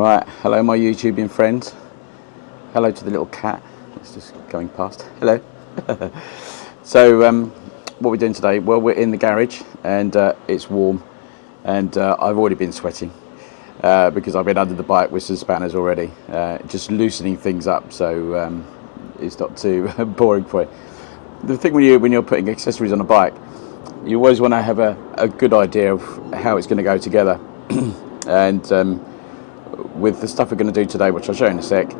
Right, hello my YouTubing friends. Hello to the little cat that's just going past. Hello. So what we're doing today, well, we're in the garage and it's warm and I've already been sweating because I've been under the bike with some spanners already, just loosening things up so it's not too boring for you. The thing when you're putting accessories on a bike, you always want to have a good idea of how it's going to go together. And with the stuff we're going to do today, which I'll show you in a sec,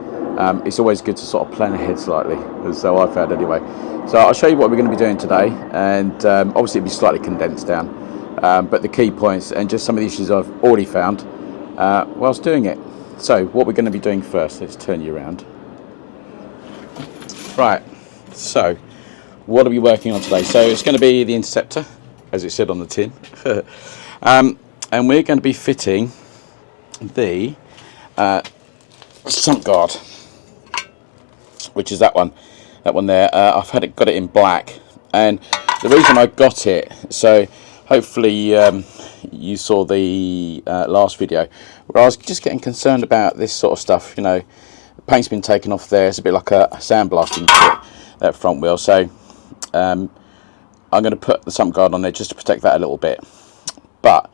it's always good to sort of plan ahead slightly, so I found anyway. So I'll show you what we're going to be doing today, and obviously it'll be slightly condensed down, but the key points and just some of the issues I've already found whilst doing it. So what we're going to be doing first, let's turn you around. Right, so what are we working on today? So it's going to be the Interceptor, as it said on the tin, and we're going to be fitting the sump guard, which is that one there. I've got it in black, and the reason I got it, so hopefully you saw the last video where I was just getting concerned about this sort of stuff. You know, the paint's been taken off there. It's a bit like a sandblasting kit, that front wheel. So I'm going to put the sump guard on there just to protect that a little bit. But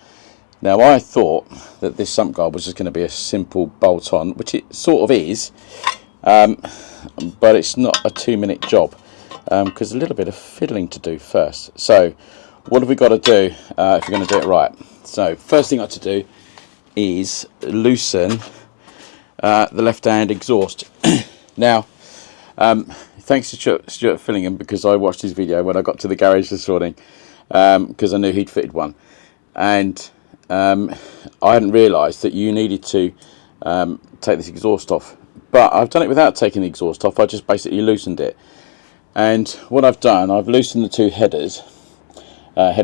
now I thought that this sump guard was just going to be a simple bolt on, which it sort of is, but it's not a 2-minute job because a little bit of fiddling to do first. So what have we got to do if we're going to do it right? So first thing I have to do is loosen the left-hand exhaust. Now thanks to Stuart Fillingham, because I watched his video when I got to the garage this morning, because I knew he'd fitted one, and I hadn't realised that you needed to take this exhaust off, but I've done it without taking the exhaust off. I just basically loosened it, and what I've done, I've loosened the two header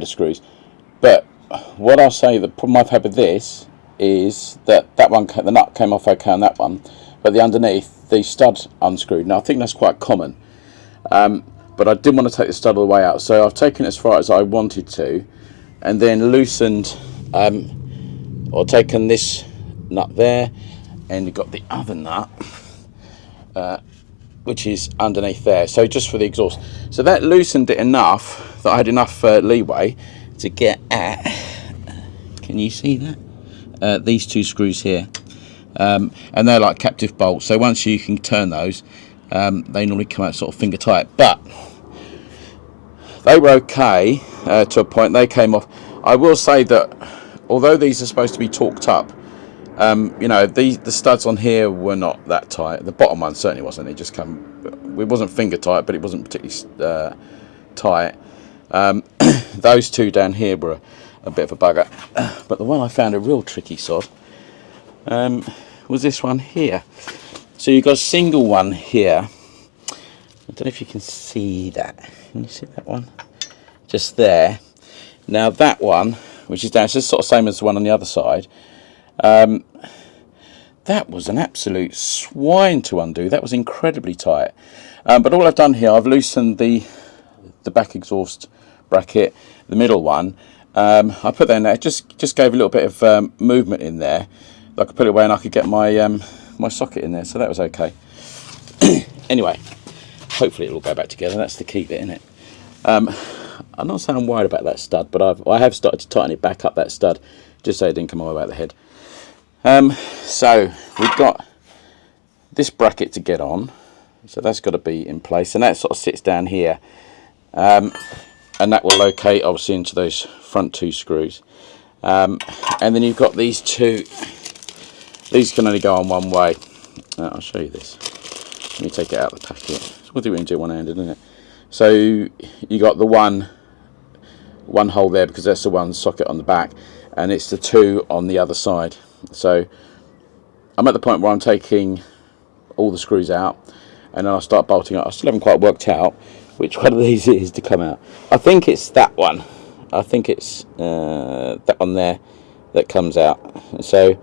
screws. But what I'll say, the problem I've had with this is that the nut came off okay on that one, but the underneath, the stud unscrewed. Now I think that's quite common, but I didn't want to take the stud all the way out, so I've taken it as far as I wanted to, and then loosened or taken this nut there, and you've got the other nut which is underneath there, so just for the exhaust. So that loosened it enough that I had enough leeway to get at, can you see that, these two screws here, and they're like captive bolts, so once you can turn those, they normally come out sort of finger tight. But they were okay to a point. They came off. I will say that although these are supposed to be torqued up, you know, the studs on here were not that tight. The bottom one certainly wasn't. It just it wasn't finger tight, but it wasn't particularly tight. Those two down here were a bit of a bugger. But the one I found a real tricky sod was this one here. So you've got a single one here. I don't know if you can see that. Can you see that one? Just there. Now that one, which is down, it's just sort of same as the one on the other side. That was an absolute swine to undo. That was incredibly tight. But all I've done here, I've loosened the back exhaust bracket, the middle one. I put that in there. Just gave a little bit of movement in there. I could put it away and I could get my my socket in there. So that was okay. Anyway, hopefully it will go back together. That's the key bit, isn't it? I'm not saying I'm worried about that stud, but I have started to tighten it back up, that stud, just so it didn't come all the way out the head. So we've got this bracket to get on, so that's got to be in place, and that sort of sits down here, and that will locate obviously into those front two screws, and then you've got these two. These can only go on one way. I'll show you this. Let me take it out of the packet. We'll do it into one-handed, isn't it? So you got the one hole there because that's the one socket on the back, and it's the two on the other side. So I'm at the point where I'm taking all the screws out, and then I'll start bolting up. I still haven't quite worked out which one of these it is to come out. I think it's that one. I think it's that one there that comes out. So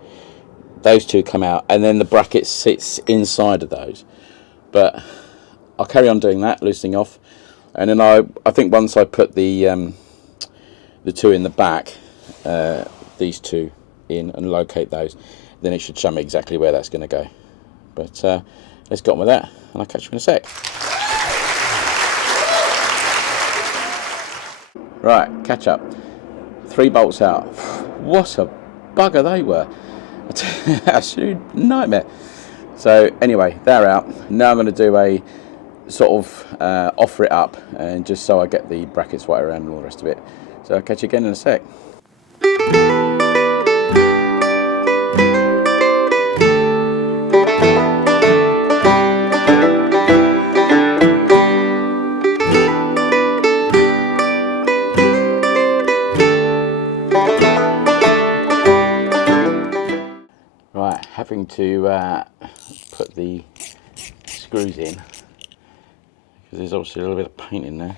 those two come out, and then the bracket sits inside of those. But I'll carry on doing that, loosening off, and then I think once I put the two in the back, these two in, and locate those, then it should show me exactly where that's going to go. But let's get on with that, and I'll catch you in a sec. Right, catch up. 3 bolts out. What a bugger they were. Absolute nightmare. So anyway, they're out. Now I'm going to do a sort of offer it up, and just so I get the brackets right around and all the rest of it. So I'll catch you again in a sec. Right, having to put the screws in, because there's obviously a little bit of paint in there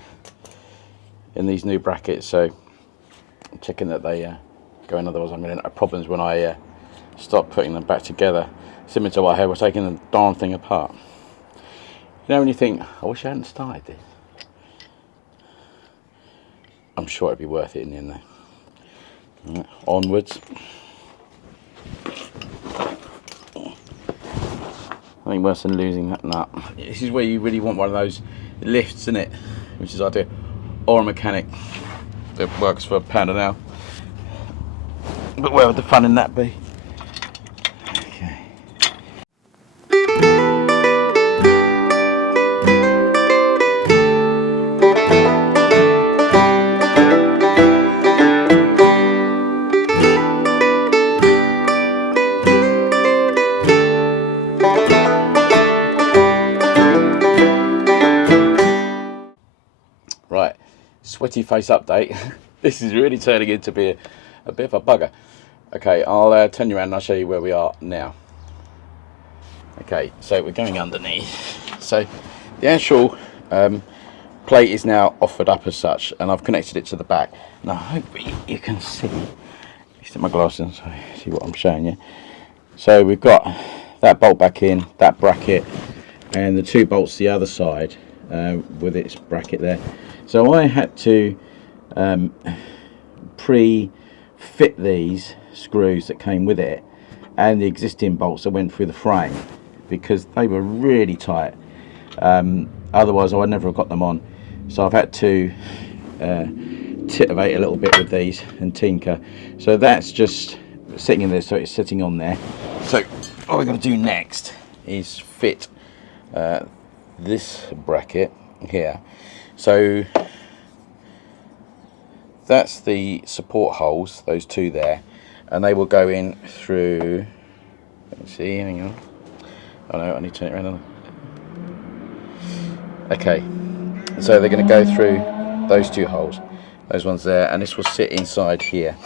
in these new brackets, so I'm checking that they go in, otherwise I'm going to have problems when I start putting them back together, similar to what I had with taking the darn thing apart. You know, when you think, I wish I hadn't started this, I'm sure it'd be worth it in the end though. Right, onwards. Nothing worse than losing that nut. This is where you really want one of those lifts, isn't it? Which is ideal. Or a mechanic that works for £1 an hour. But where would the fun in that be? Okay. Right, sweaty face update. This is really turning into be a bit of a bugger. Okay, I'll turn you around and I'll show you where we are now. Okay, so we're going underneath. So the actual plate is now offered up as such, and I've connected it to the back. Now hopefully you can see. Stick my glasses in so you see what I'm showing you. So we've got that bolt back in, that bracket, and the 2 bolts the other side with its bracket there. So I had to pre-fit these screws that came with it and the existing bolts that went through the frame, because they were really tight. Otherwise I would never have got them on. So I've had to titivate a little bit with these and tinker. So that's just sitting in there, so it's sitting on there. So what we're going to do next is fit this bracket here. So that's the support holes, those 2 there, and they will go in through, let's see, hang on, oh no, I need to turn it around. Okay, so they're going to go through those 2 holes, those ones there, and this will sit inside here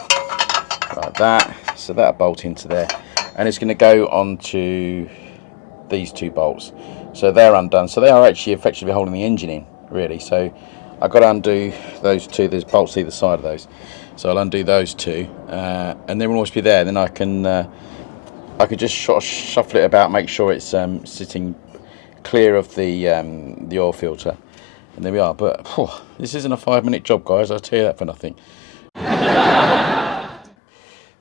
like that. So that'll bolt into there, and it's going to go onto these 2 bolts. So they're undone, so they are actually effectively holding the engine in, really. So I've got to undo those 2, there's bolts either side of those, so I'll undo those 2, and they will always be there. Then I can just sort of shuffle it about, make sure it's sitting clear of the oil filter, and there we are. But this isn't a 5-minute job, guys, I'll tell you that for nothing.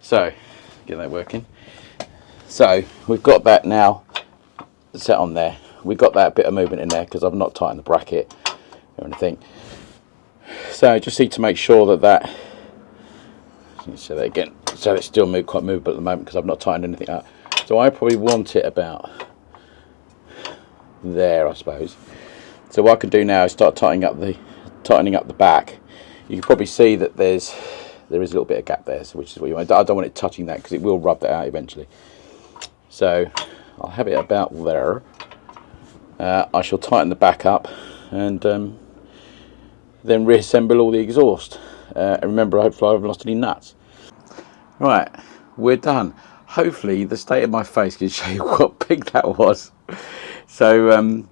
So get that working. So we've got that now set on there. We've got that bit of movement in there because I've not tightened the bracket or anything. So I just need to make sure that let's say that again, so it's still quite movable at the moment because I've not tightened anything up. So I probably want it about there, I suppose. So what I can do now is start tightening up the back. You can probably see that there is a little bit of gap there, so which is what you want. I don't want it touching that because it will rub that out eventually. So I'll have it about there. I shall tighten the back up and then reassemble all the exhaust. And remember, hopefully I haven't lost any nuts. Right, we're done. Hopefully the state of my face can show you what big that was. So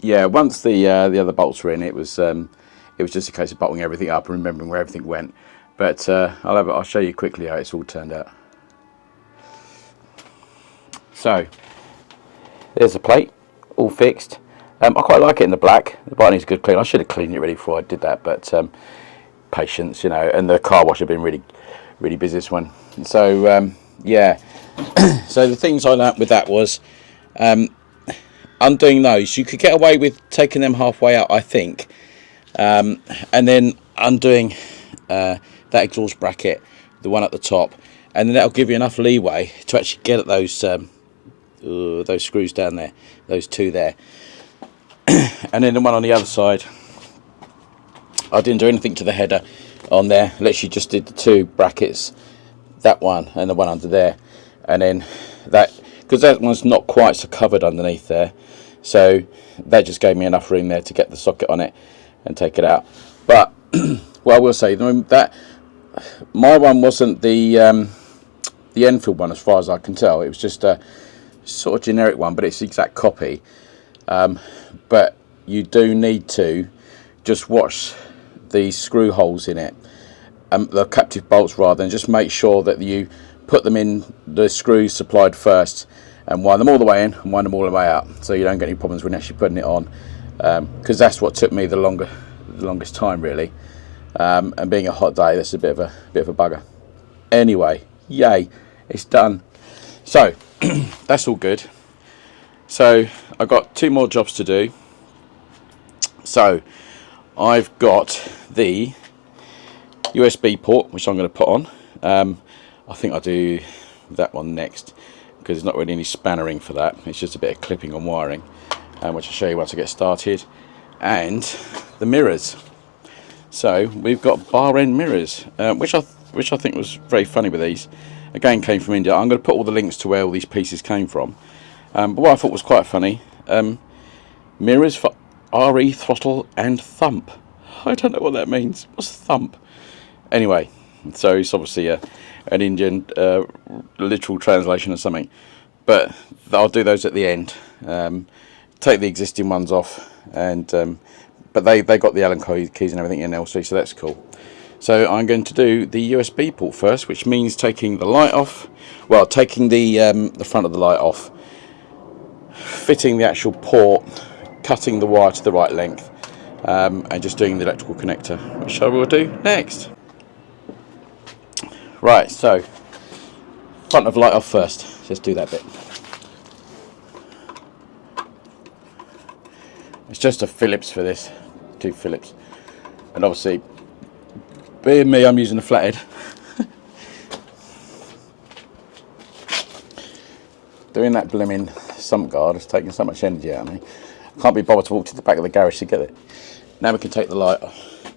yeah, once the other bolts were in, it was just a case of bolting everything up and remembering where everything went. But I'll show you quickly how it's all turned out. So there's the plate, all fixed. I quite like it in the black. The bike needs a good clean. I should have cleaned it really before I did that, but patience, you know. And the car wash had been really busy this one. So Yeah. So the things I learnt with that was undoing those. You could get away with taking them halfway out, I think, and then undoing that exhaust bracket, the one at the top, and then that'll give you enough leeway to actually get at those screws down there, those two there, and then the one on the other side. I didn't do anything to the header on there. Literally just did the two brackets, that one and the one under there, and then that, because that one's not quite so covered underneath there, so that just gave me enough room there to get the socket on it and take it out. But well, I will say that my one wasn't the Enfield one, as far as I can tell. It was just a sort of generic one, but it's the exact copy. But you do need to just watch the screw holes in it, the captive bolts rather, and just make sure that you put them in the screws supplied first and wind them all the way in and wind them all the way out, so you don't get any problems when you're actually putting it on, because that's what took me the longest time really, and being a hot day, that's a bit of a bugger. Anyway, yay, it's done. So that's all good. So I've got two more jobs to do. So I've got the USB port, which I'm going to put on. I think I'll do that one next, because there's not really any spannering for that. It's just a bit of clipping and wiring, which I'll show you once I get started. And the mirrors. So we've got bar end mirrors, which I think was very funny with these. Again, came from India. I'm going to put all the links to where all these pieces came from. But what I thought was quite funny, mirrors for RE, throttle and thump. I don't know what that means. What's thump? Anyway, so it's obviously an Indian literal translation of something. But I'll do those at the end. Take the existing ones off, and but they got the Allen keys and everything in LC, so that's cool. So I'm going to do the USB port first, which means taking the light off. Well, taking the front of the light off, fitting the actual port, cutting the wire to the right length, and just doing the electrical connector, which I will do next. Right, so front of light off first. Let's do that bit. It's just a Phillips for this, 2 Phillips, and obviously, being me, I'm using a flathead. Doing that blooming sump guard is taking so much energy out of me. I can't be bothered to walk to the back of the garage to get it. Now we can take the light off.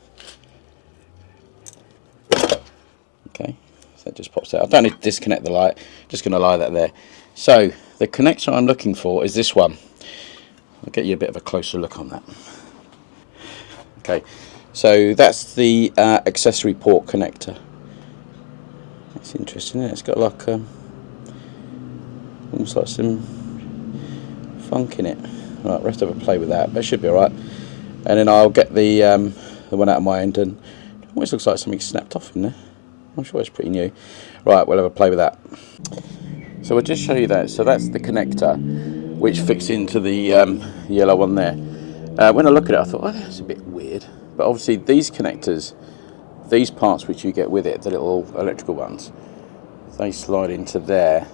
Okay, so that just pops out. I don't need to disconnect the light, just going to lie that there. So the connector I'm looking for is this one. I'll get you a bit of a closer look on that. Okay, so that's the accessory port connector. That's interesting, isn't it? It's got like almost like some funk in it. Right, we'll have to have a play with that, but it should be alright. And then I'll get the one out of my end, and it almost looks like something snapped off in there. I'm sure it's pretty new. Right, we'll have a play with that. So I'll just show you that. So that's the connector, which fits into the yellow one there. When I look at it, I thought, oh, that's a bit weird. But obviously these connectors, these parts which you get with it, the little electrical ones, they slide into there,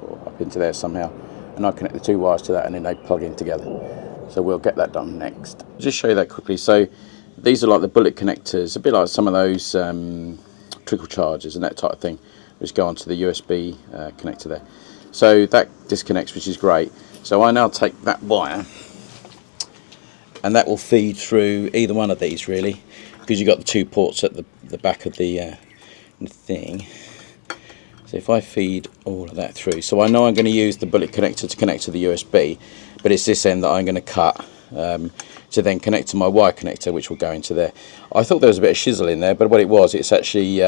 or up into there somehow, and I connect the 2 wires to that, and then they plug in together. So we'll get that done next. I'll just show you that quickly. So these are like the bullet connectors, a bit like some of those trickle chargers and that type of thing, which go onto the USB connector there. So that disconnects, which is great. So I now take that wire, and that will feed through either one of these really, because you've got the 2 ports at the back of the thing. So if I feed all of that through, so I know I'm going to use the bullet connector to connect to the USB, but it's this end that I'm going to cut to then connect to my wire connector, which will go into there. I thought there was a bit of shizzle in there, but what it was, it's actually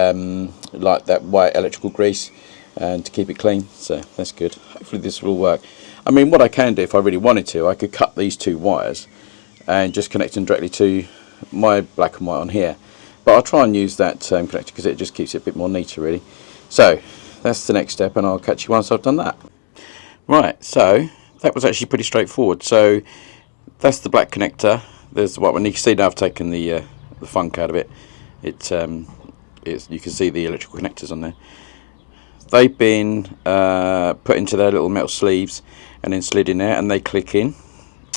like that white electrical grease, and to keep it clean, so that's good. Hopefully this will work. I mean, what I can do if I really wanted to, I could cut these 2 wires and just connect them directly to my black and white on here, but I'll try and use that connector because it just keeps it a bit more neater really. So that's the next step, and I'll catch you once I've done that. Right, so that was actually pretty straightforward. So that's the black connector. There's the white one. You can see now I've taken the funk out of it. You can see the electrical connectors on there. they've been put into their little metal sleeves and then slid in there, and they click in.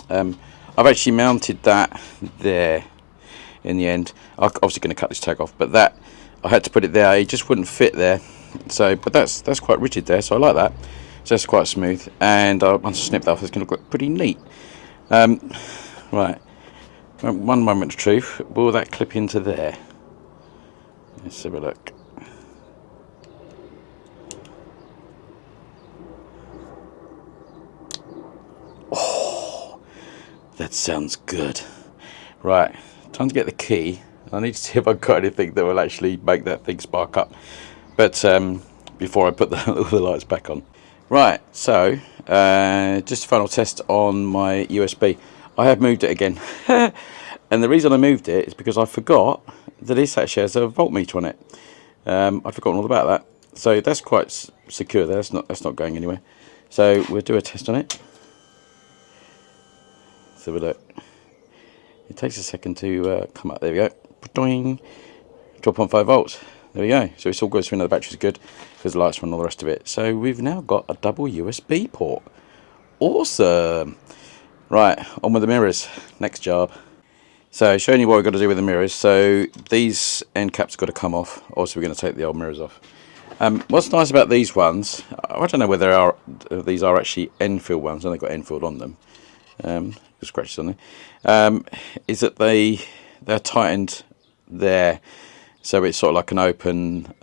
I've actually mounted that there in the end. I'm obviously going to cut this tag off, but that I had to put it there. It just wouldn't fit there. So, but that's quite rigid there, so I like that. So that's quite smooth. And once I snip that off, it's going to look pretty neat. Right, one moment of truth. Will that clip into there? Let's have a look. Oh, that sounds good. Right, time to get the key. I need to see if I've got anything that will actually make that thing spark up. But before I put the lights back on. Right, so just a final test on my USB. I have moved it again. And the reason I moved it is because I forgot that this actually has a voltmeter on it. I'd forgotten all about that. So that's quite secure there. That's not going anywhere. So we'll do a test on it. Let's have a look. It takes a second to come up. There we go. 12.5 volts. There we go. So it's all good. So we know the battery's good because the lights run, all the rest of it. So we've now got a double USB port. Awesome. Right, on with the mirrors. Next job. So showing you what we've got to do with the mirrors. So these end caps have got to come off. Also, we're going to take the old mirrors off. What's nice about these ones, I don't know whether these are actually Enfield ones, and they've got Enfield on them. Scratches on there. Is that they're tightened there. So it's sort of like an open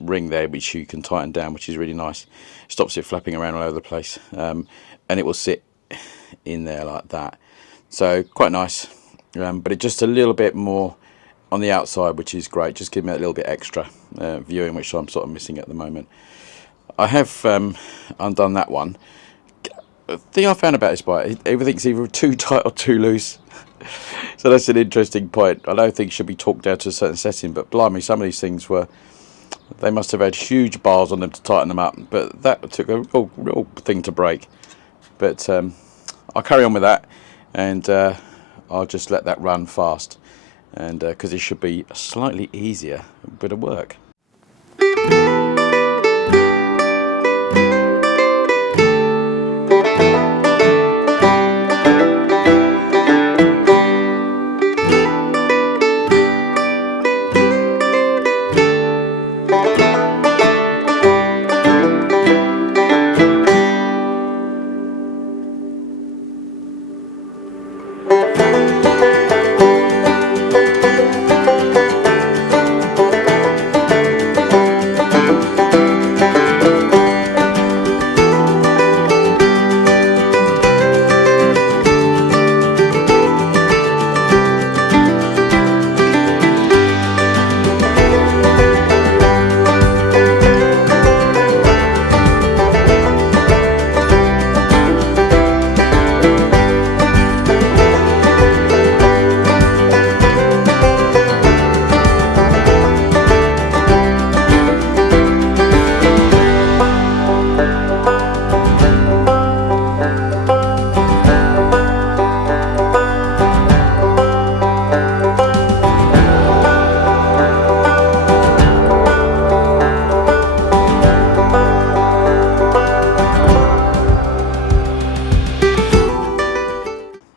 ring there, which you can tighten down, which is really nice. Stops it flapping around all over the place. And it will sit in there like that. So quite nice. But it's just a little bit more on the outside, which is great. Just give me a little bit extra viewing, which I'm sort of missing at the moment. I have undone that one. The thing I found about this bike, everything's either too tight or too loose. So that's an interesting point. I know things should be torqued down to a certain setting, but blimey, some of these things they must have had huge bars on them to tighten them up. But that took a real thing to break. But I'll carry on with that, and I'll just let that run fast, and because it should be a slightly easier bit of work.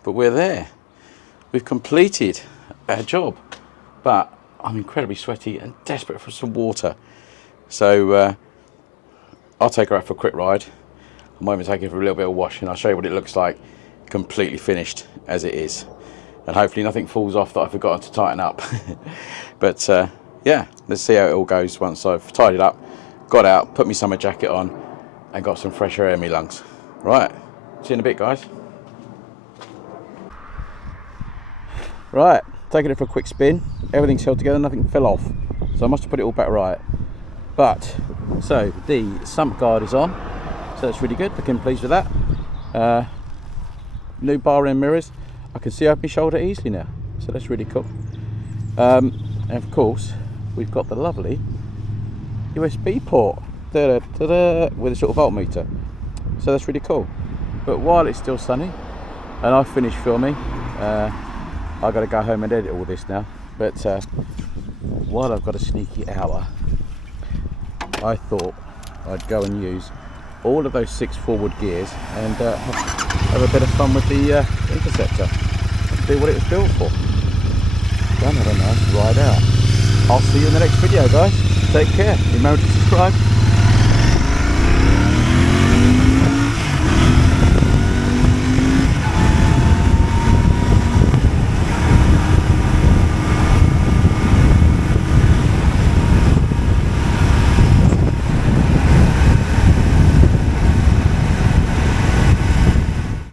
We're there. We've completed our job, but I'm incredibly sweaty and desperate for some water. So I'll take her out for a quick ride. I might even take her for a little bit of wash, and I'll show you what it looks like completely finished as it is. And hopefully nothing falls off that I've forgotten to tighten up. But yeah, let's see how it all goes once I've tied it up, got out, put my summer jacket on, and got some fresh air in my lungs. Right, see you in a bit, guys. Right, taking it for a quick spin. Everything's held together, nothing fell off. So I must have put it all back right. But, so the sump guard is on. So that's really good, looking pleased with that. New bar end mirrors. I can see over my shoulder easily now. So that's really cool. And of course, we've got the lovely USB port. Da-da-da-da, with a sort of voltmeter. So that's really cool. But while it's still sunny, and I've finished filming, I've got to go home and edit all this now. But while I've got a sneaky hour, I thought I'd go and use all of those 6 forward gears and have a bit of fun with the Interceptor. See what it was built for. Done, have a nice ride out. I'll see you in the next video, guys. Take care. Remember to subscribe.